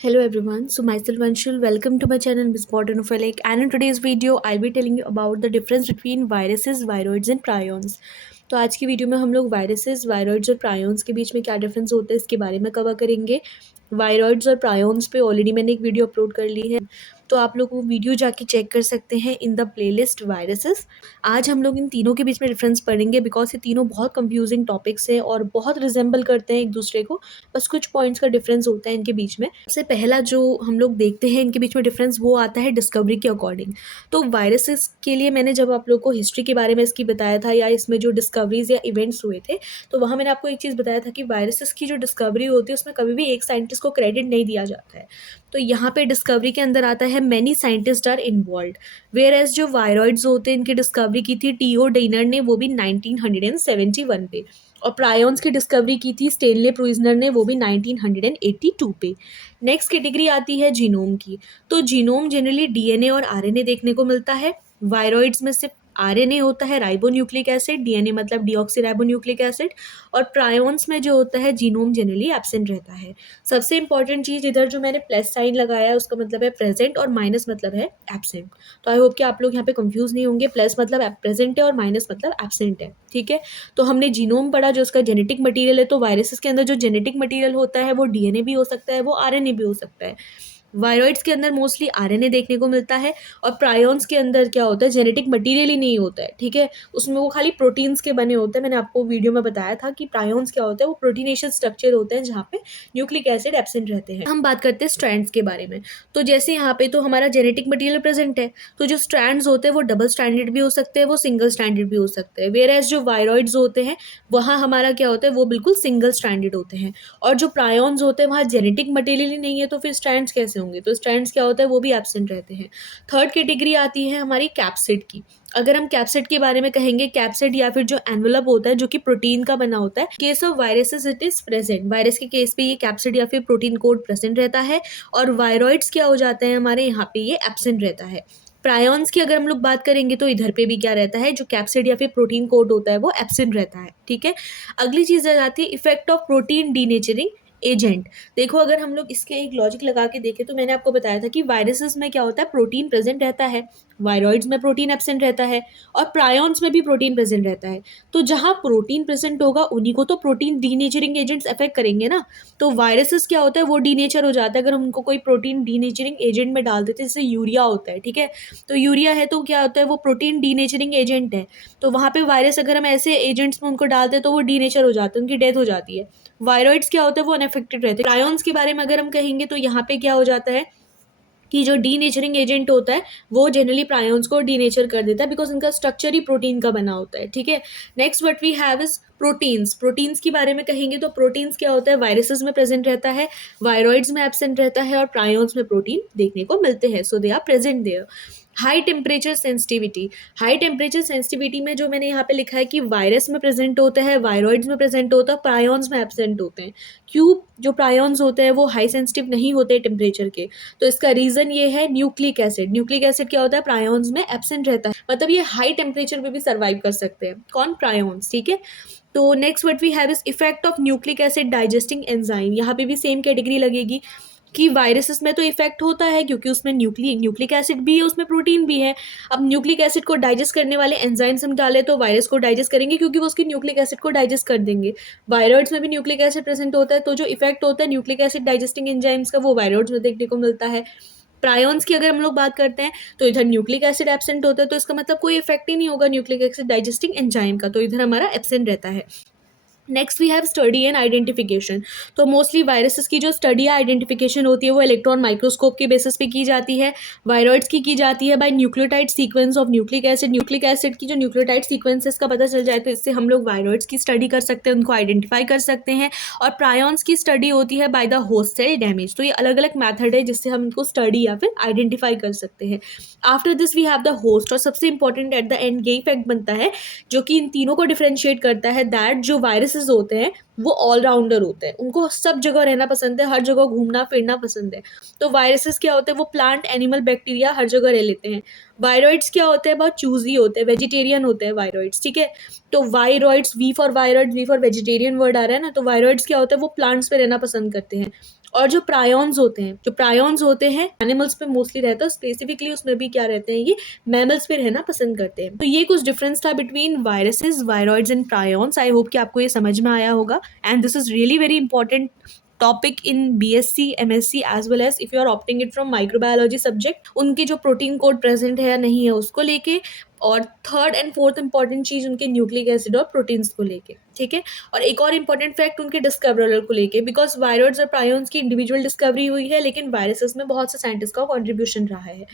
Hello everyone, so myself Anshul, welcome to my channel Miss Botanophilic, and in today's video I'll be telling you about the difference between viruses, viroids and prions। तो आज की video में हम लोग viruses, viroids और prions के बीच में क्या डिफरेंस होता है इसके बारे में कवर करेंगे। वायरॉइड्स और प्रायोन्स पे ऑलरेडी मैंने एक वीडियो अपलोड कर ली है, तो आप लोग वो वीडियो जाके चेक कर सकते हैं इन द प्लेलिस्ट वायरसेस। आज हम लोग इन तीनों के बीच में डिफरेंस पढ़ेंगे बिकॉज ये तीनों बहुत कंफ्यूजिंग टॉपिक्स हैं और बहुत रिजेंबल करते हैं एक दूसरे को, बस कुछ पॉइंट्स का डिफरेंस होता है इनके बीच में। सबसे पहला जो हम लोग देखते हैं इनके बीच में डिफरेंस वो आता है डिस्कवरी के अकॉर्डिंग। तो वायरसेस के लिए मैंने जब आप लोग को हिस्ट्री के बारे में इसकी बताया था या इसमें जो डिस्कवरीज या इवेंट्स हुए थे, तो वहाँ मैंने आपको एक चीज़ बताया था कि वायरसेस की जो डिस्कवरी होती है उसमें कभी भी एक साइंटिस्ट को क्रेडिट नहीं दिया जाता है। तो यहाँ पे डिस्कवरी के अंदर आता है many scientist are involve, where as जो वायरॉइड्स होते हैं इनकी डिस्कवरी की थी टीओ डेनर ने, वो भी 1971 पे। और प्रायोन्स की डिस्कवरी की थी स्टेनले प्रुइजनर ने, वो भी 1982 पे। नेक्स्ट कैटेगरी आती है जीनोम की। तो जीनोम जनरली डीएनए और आरएनए देखने को मिलता है। वायरॉइड्स में सिर्फ आरएनए होता है, राइबोन्यूक्लिक एसिड, डीएनए मतलब डीऑक्सीराइबोन्यूक्लिक एसिड। और प्रायोन्स में जो होता है जीनोम जनरली एब्सेंट रहता है। सबसे इंपॉर्टेंट चीज़ इधर जो मैंने प्लस साइन लगाया है उसका मतलब है प्रेजेंट और माइनस मतलब है एब्सेंट। तो आई होप कि आप लोग यहाँ पे कंफ्यूज नहीं होंगे, प्लस मतलब प्रेजेंट है और माइनस मतलब एब्सेंट है, ठीक है। तो हमने जीनोम पढ़ा जो उसका जेनेटिक मटेरियल है, तो वायरसेस के अंदर जो जेनेटिक मटेरियल होता है वो डीएनए भी हो सकता है, वो आरएनए भी हो सकता है। वायरॉइड्स के अंदर मोस्टली आरएनए देखने को मिलता है। और प्रायोन्स के अंदर क्या होता है, जेनेटिक मटेरियल ही नहीं होता है, ठीक है। उसमें वो खाली प्रोटीन्स के बने होते हैं। मैंने आपको वीडियो में बताया था कि प्रायोन्स क्या होता है, वो प्रोटीनेशियस स्ट्रक्चर होते हैं जहाँ पे न्यूक्लिक एसिड एब्सेंट रहते हैं। हम बात करते हैं स्ट्रैंड्स के बारे में। तो जैसे यहाँ पे तो हमारा जेनेटिक मटेरियल प्रेजेंट है, तो जो स्ट्रैंड्स होते हैं वो डबल स्टैंडर्ड भी हो सकते हैं, वो सिंगल स्टैंडर्ड भी हो सकते हैं। वेयर एज जो वायरॉइड्स होते हैं वहाँ हमारा क्या होता है, वो बिल्कुल सिंगल स्टैंडर्ड होते हैं। और जो प्रायोन्स होते हैं वहाँ जेनेटिक मटेरियल ही नहीं है, तो फिर स्ट्रैंड्स कैसे होंगे, तो स्ट्रैंड्स क्या होता है वो भी एब्सेंट रहते हैं। थर्ड कैटेगरी आती है हमारी कैप्सिड की। अगर हम कैप्सिड के बारे में कहेंगे, कैप्सिड या फिर जो एनवलप होता है जो कि प्रोटीन का बना होता है, case of viruses it is present. Virus के केस पे ये कैप्सिड या फिर प्रोटीन कोड प्रेजेंट रहता है। और वायरॉइड्स क्या हो जाते हैं हमारे यहाँ पे, ये एब्सेंट रहता है। प्रायोन्स की अगर हम लोग बात करेंगे तो इधर पे भी क्या रहता है, जो कैप्सिड या फिर प्रोटीन कोड होता है वो एब्सेंट रहता है, ठीक है। अगली चीज़ आ जाती है effect of protein denaturing agent. देखो अगर हम लोग इसके एक लॉजिक लगा के देखें तो मैंने आपको बताया था कि वायरसेस में क्या होता है, प्रोटीन प्रेजेंट रहता है, वायरॉइड्स में प्रोटीन एब्सेंट रहता है, और प्रायोन्स में भी प्रोटीन प्रेजेंट रहता है। तो जहाँ प्रोटीन प्रेजेंट होगा उन्हीं को तो प्रोटीन डीनेचरिंग एजेंट्स अफेक्ट करेंगे ना। तो वायरसेस क्या होता है, वो डीनेचर हो जाता है अगर हम उनको कोई प्रोटीन डीनेचरिंग एजेंट में डाल देते हैं, जैसे यूरिया होता है, ठीक है। तो यूरिया है तो क्या होता है, वो प्रोटीन डीनेचरिंग एजेंट है। तो वहाँ पे वायरस अगर हम ऐसे एजेंट्स में उनको डालते हैं तो वो डीनेचर हो जाते हैं, उनकी डेथ हो जाती है। वायरॉइड्स क्या होता है, वो अनअफेक्टेड रहते हैं। प्रायोन्स के बारे में अगर हम कहेंगे तो यहाँ पे क्या हो जाता है कि जो डीनेचरिंग एजेंट होता है वो जनरली प्रायोन्स को डीनेचर कर देता है, बिकॉज इनका स्ट्रक्चर ही प्रोटीन का बना होता है, ठीक है। Next what we have is proteins. Proteins के बारे में कहेंगे तो प्रोटीन्स क्या होता है, वायरसेस में प्रेजेंट रहता है, वायरॉइड्स में एब्सेंट रहता है, और प्रायोन्स में प्रोटीन देखने को मिलते हैं, so they are present there. High temperature sensitivity. High temperature sensitivity में जो मैंने यहाँ पे लिखा है कि वायरस में प्रेजेंट होता है, वायरॉइड्स में प्रेजेंट होता है, प्रायोन्स में एब्सेंट होते हैं। क्यों, जो प्रायोन्स होते हैं वो हाई सेंसिटिव नहीं होते टेम्परेचर के, तो इसका रीजन ये है न्यूक्लिक एसिड। न्यूक्लिक एसिड क्या होता है, प्रायोन्स में एब्सेंट रहता है, मतलब ये हाई टेम्परेचर पे भी सर्वाइव कर सकते हैं, कौन, प्रायोन्स, ठीक है। तो next what we have is effect of nucleic acid digesting enzyme. यहाँ पे भी सेम कैटेगरी लगेगी कि वायरसेस में तो इफेक्ट होता है क्योंकि उसमें न्यूक्लिक एसिड भी है, उसमें प्रोटीन भी है। अब न्यूक्लिक एसिड को डाइजेस्ट करने वाले एंजाइम्स हम डालें तो वायरस को डाइजेस्ट करेंगे क्योंकि वो उसकी न्यूक्लिक एसिड को डाइजेस्ट कर देंगे। वायरॉइड्स में भी न्यूक्लिक एसिड प्रेजेंट होता है, तो जो इफेक्ट होता है न्यूक्लिक एसिड डाइजेस्टिंग एंजाइम्स का वो वायरॉइड्स में देखने को मिलता है। प्रायोन्स की अगर हम लोग बात करते हैं तो इधर न्यूक्लिक एसिड एब्सेंट होता है, तो इसका मतलब कोई इफेक्ट ही नहीं होगा न्यूक्लिक एसिड डाइजेस्टिंग एंजाइम का, तो इधर हमारा एब्सेंट रहता है। Next we have study and identification. तो मोस्टली वायरसेस की जो स्टडी या आइडेंटिफिकेशन होती है वो इलेक्ट्रॉन माइक्रोस्कोप के बेसिस पे की जाती है। वायरॉइड्स की जाती है by nucleotide sequence of nucleic acid. Nucleic acid की जो न्यूक्लियोटाइड सीक्वेंसेस का पता चल जाए तो इससे हम लोग वायरॉइड्स की स्टडी कर सकते हैं, उनको आइडेंटिफाई कर सकते हैं। और प्रायोन्स की स्टडी होती है by the host cell damage. तो ये अलग अलग मैथड है जिससे हम इनको स्टडी या फिर आइडेंटिफाई कर सकते हैं। After this we have the host, और सबसे इंपॉर्टेंट एट द एंड यही फैक्ट बनता है जो कि इन तीनों को डिफ्रेंशिएट करता है, दैट जो वायरसेस होते हैं वो ऑलराउंडर होते हैं, उनको सब जगह रहना पसंद है, हर जगह घूमना फिरना पसंद है। तो वायरसेस क्या होते हैं, वो प्लांट, एनिमल, बैक्टीरिया हर जगह रह लेते हैं। वायरॉइड्स क्या होते हैं, बहुत चूजी होते हैं, वेजिटेरियन होते हैं वायरॉइड्स, ठीक है। तो viroids, V for viroid, V for vegetarian word आ रहा है ना, तो वायरॉइड्स क्या होता है, वो प्लांट्स पे रहना पसंद करते हैं। और जो प्रायॉन्स होते हैं एनिमल्स पे मोस्टली रहता है, स्पेसिफिकली उसमें भी क्या रहते हैं, ये मैमल्स पे रहना पसंद करते हैं। तो ये कुछ डिफरेंस था between viruses, viroids and prions. I hope कि आपको ये समझ में आया होगा, and this is really very important topic in BSc, MSc as well as if you are opting it from microbiology subject. उनके जो प्रोटीन कोड प्रेजेंट है या नहीं है उसको लेके, और थर्ड एंड फोर्थ इंपॉर्टेंट चीज उनके न्यूक्लिक एसिड और प्रोटीन्स को लेके, ठीक है। और एक और इंपॉर्टेंट फैक्ट उनके डिस्कवरर को लेके, बिकॉज वायरॉइड्स और प्रायॉन्स की इंडिविजुअल डिस्कवरी हुई है, लेकिन वायरसेस में बहुत से साइंटिस्ट का कॉन्ट्रीब्यूशन रहा है।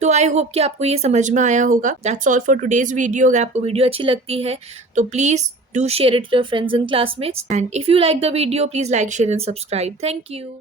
तो आई होप कि आपको ये समझ में आया होगा। That's all for today's video. अगर आपको वीडियो अच्छी लगती है तो please do share it with your friends and classmates, and if you like the video please like, share and subscribe. Thank you.